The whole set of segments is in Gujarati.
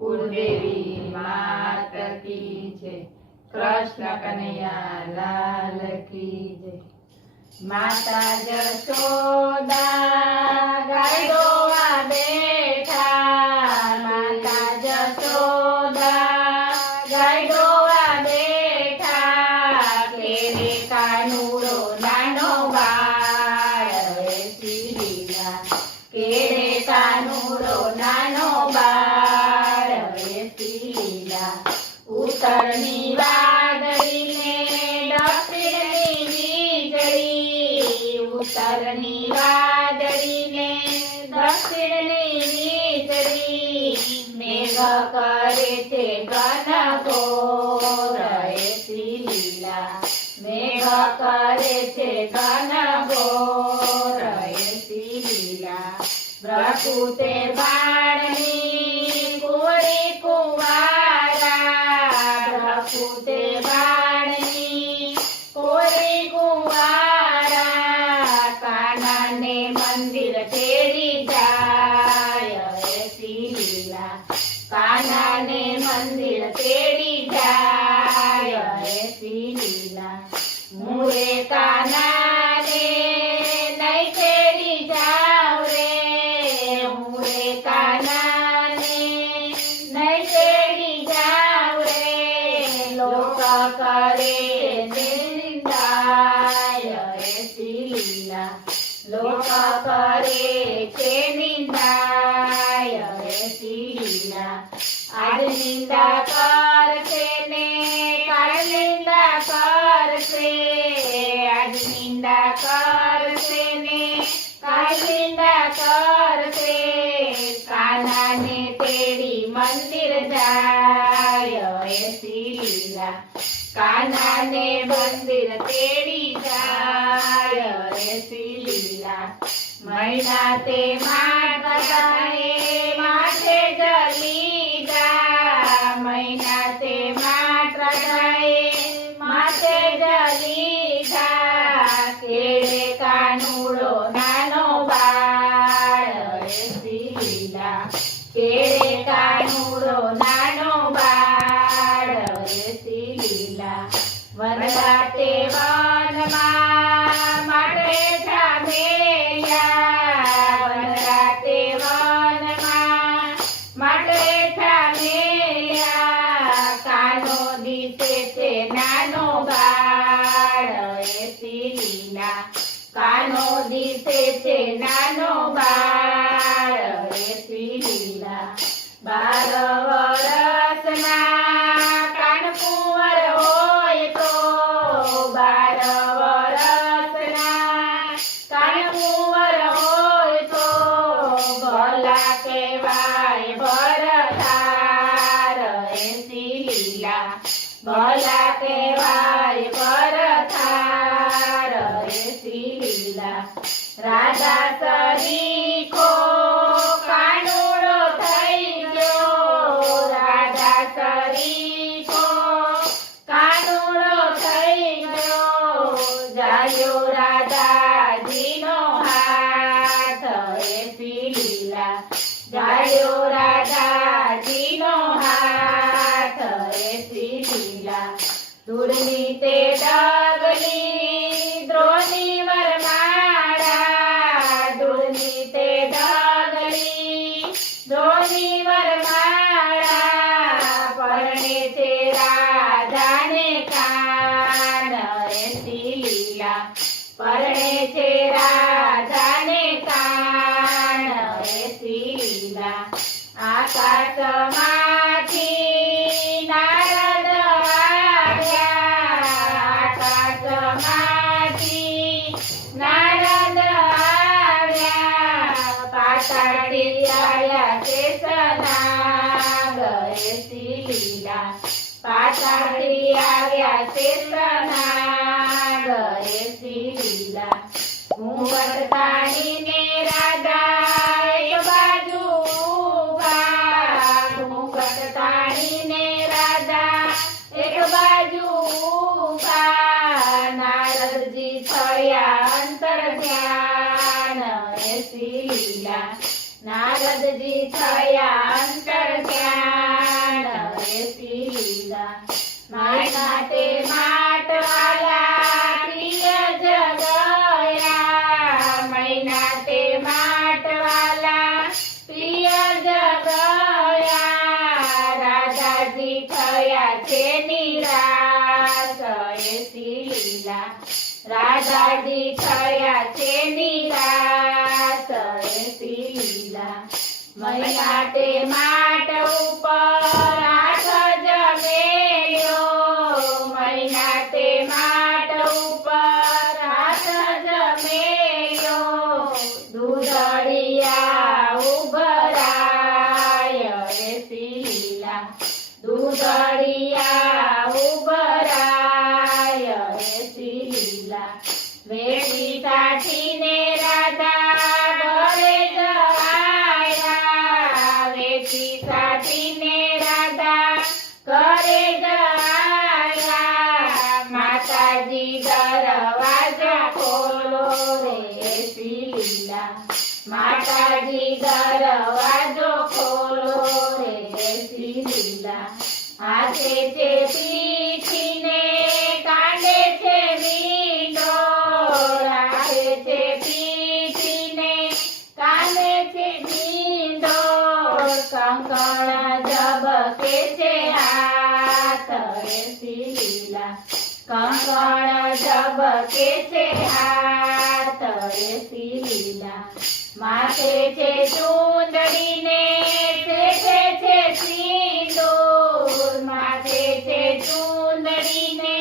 कुलदेवी मात की जय। कृष्ण कन्हैया लाल की जय। माता जशोदा गाय दोवा बैठा, माता जशोदा गाय दोवा बैठा, केरे कानूड़ो नानो बाळ वेची लीला, केरे कानूड़ो नानो बाळ वेची लीला। उत्तरनी वादळीने दक्षिणनी वीजળી, उत्तरनी वादळीने दक्षिणनी વીજળી, મેઘ કરે છે ઘનઘોર એસી લીલા, મેઘ કરે છે ઘનઘોર એસી લીલા। પ્રકૃતે બાળની કુંવરી કુંવારા, પ્રકૃતે બાળની કુંવરી કુંવારા, કાનાને મંદિર તેડી જાય એસી લીલા, કાનાને મંદિર તેડી જાય એસી લીલા। મુરે કાનાને નહીં તેડી જાવ રે, મુરે કાનાને નહીં તેડી જાવ રે, લોક કરે નિંદાય એસી લીલા, લોક કરે છે નિંદાય એસી લીલા। આજ નિંદા કરશે ને કાલ નિંદા કરશે, આજ નિંદા કરશે ને કાલ નિંદા કરશે, કાનાને તેડી મંદિર જાય એસી લીલા, કાનાને મંદિર તેડી જાય એસી લીલા। મહિના તે માગતાએ માથે જલી જા, મહિના તે માગતાએ માથે જલી જા, કેળે કાનુડો નાનો બાળ એસી લીલા, કેળે કાનુડો નાનો બાળ એસી લીલા। વનરા તે વનમાં માટે જામેયા, વનરા તે વનમાં માટે જામેયા, કાનો દિશે છે નાનો બાળ એસી લીલા, કાનો દિશે છે નાનો બાળ એસી લીલા। 12 વર્ષના કાનકુંવર હોય તો, 12 વર્ષના કાનકુંવર હોય તો, ભલા કહેવાય ભરતાર એસી લીલા, ભલા કહેવાય ભરતાર એસી લીલા। રાજા સરીખો કાનુડો થઈ ગયો, રાજા સરીખો કાનુડો થઈ ગયો, જાયો રાજાજીનો હાથ એસી લીલા, જાયો રાજાજીનો હાથ એસી લીલા। ધૂળની તે ડગલી દ્રોણી વરમાળા, ધૂળની તે ડગલી દ્રોણી વરમાળા, પરણે છે રાજાને કાન એસી લીલા, પરણે છે રાજાને કાન એસી લીલા। આકાશમાંથી નારદ આવ્યા, આકાશમાંથી નારદ આવ્યા, પાતાળથી આવ્યા શેષનાગ એસી લીલા, પાતાળથી આવ્યા શેષનાગ એસી લીલા। ઘૂંઘટ તાણીને રાજા એક બાજુ ઊભા, ઘૂંઘટ તાણીને રાજા એક બાજુ ઊભા, નારદજી થયા અંતર ધ્યાન એસી લીલા, નારદજી થયા અંતર ધ્યાન એસી લીલા માયના તે માટવાલા પ્રિય જગયા મૈના તે માટવાલા પ્રિય જગયા રાધાજી થયા છે નિરાશ એસી લીલા રાધાજી થયા છે નિરાશ એસી લીલા મૈના તે માટ ઉપર હાથ જમેલ્યો મૈના તે માટ ઉપર હાથ જમેલ્યો દૂધડિયા ઉભરાય એસી લીલા દૂધડિયા ઉભરાય એસી લીલા વેઠી સાઠીને રાધા ઘરે જવાયા વેઠી સાઠીને રાધા ઘરે જવાયા માતાજી દરવાજા ખોલો રે એસી લીલા માતાજી દરવાજો ખોલો રે એસી લીલા હાથે છે પીઠીને કાંડે છે મીંડોળ હાથે છે પીઠીને કાંડે છે મીંડોળ કંકણ ઝબકે છે હાથ એસી લીલા કંકણ ઝબકે છે હાથ એસી લીલા માથે છે ચૂંદડીને પેટે છે સિંદૂર માથે છે ચૂંદડીને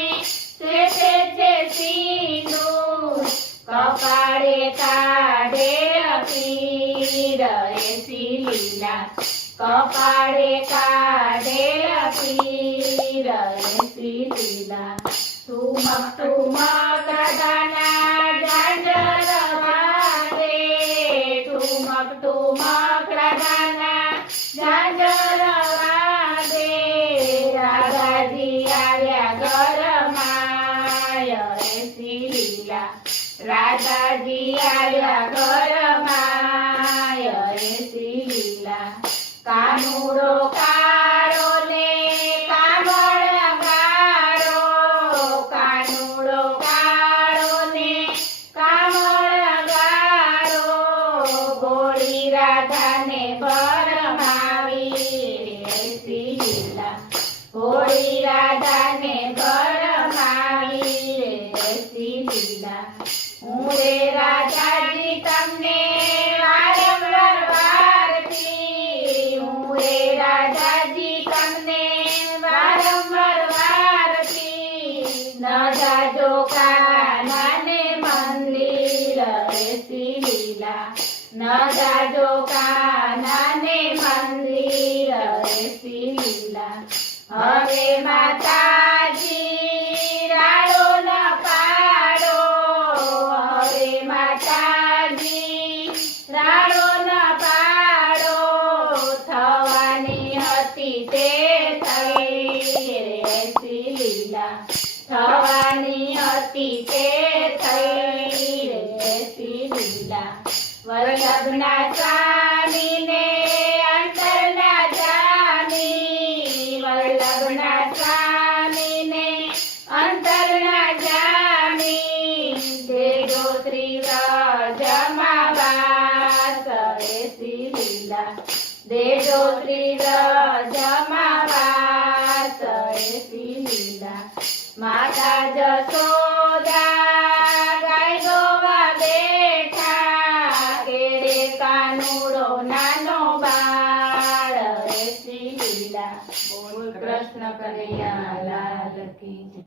પેટે છે સિંદૂર કપાળે કાઢે પીર એસી લીલા કપાળે કાઢે પીર એસી લીલા ઠુમક ઠુમક રાધાના ઝાંઝર વાગે ઠુમક ઠુમક રાધાના ઝાંઝર વાગે રાધાજી આવ્યા ઘરમાય એસી લીલા રાધાજી આવ્યા ઘરમાય એસી લીલા કાનુડો કાળો ને કામળ ગાળો કાનુડો કાળો ને કામળ ગાળો ગોળી રાધાને ભરમાવી એસી લીલા ગોળી રાધાને ભરમાવી એસી લીલા હું રે રાધાજી તમને વારંવાર વારતી હું રે રાધાજી તમને વારંવાર વારતી ન જાજો કાનાને મંદિર એસી લીલા ન જાજો કાનાને મંદિર એસી લીલા હવે માતાજી રાડો ન પાડો હવે માતાજી રાડો ન પાડો થવાની હતી તે થઈ એસી લીલા થવાની હતી તે થઈ એસી લીલા વલ્લભના સ્વામીને અંતરના જામી વલ્લભના સ્વામીને અંતરના જામી દેજો શ્રી વ્રજમાં વાસ એસી લીલા દેજો શ્રી વ્રજમાં વાસ એસી લીલા માતા જશોદા ગાય દોવા બેઠા કેડે કાનુડો નાનો બાળ એસી લીલા બોલ કૃષ્ણ કનૈયા લાલ કી